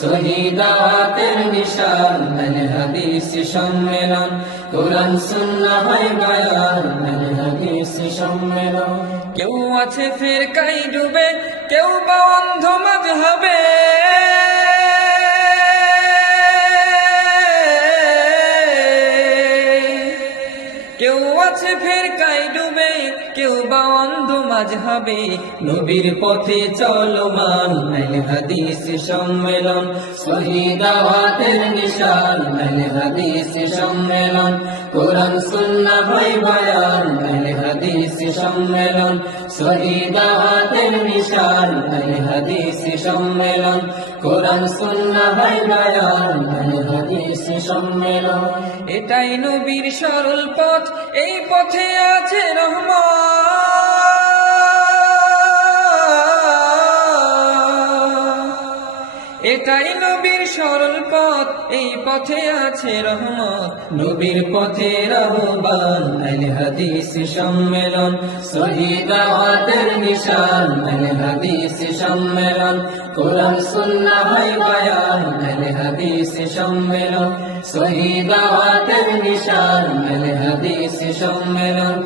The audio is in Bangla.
সহি দাওয়াতের নিশান আহলে হাদিস সম্মেলন কোরআন সুন্নাহ হয় বয়ান আহলে হাদিস সম্মেলন কেউ আছে ফিরকায় ডুবে কেউ বা অন্ধ মাযহাবে কেউ আছে ফিরকায় ডুবে কেউ বা অন্ধ মাযহাবে নবীর পথে চলমান আহলে হাদিস সম্মেলন সহি দাওয়াতের নিশান আহলে হাদিস সম্মেলন কোরআন সুন্নাহ হয় বয়ান আহলে হাদিস সম্মেলন সহি দাওয়াতের নিশান আহলে হাদিস সম্মেলন কোরআন সুন্নাহ হয় বয়ান আহলে হাদিস সম্মেলন এটাই নবীর সরল পথ এই পথে আছে রহমত এটাই নবীর সরল পথ এই পথে আছে রহমত নবীর পথের আহ্বান আহলে হাদিস সম্মেলন সহি দাওয়াতের নিশান আহলে হাদিস সম্মেলন কোরআন সুন্নাহ হয় বয়ান আহলে হাদিস সম্মেলন সহি দাওয়াতের নিশান আহলে হাদিস সম্মেলন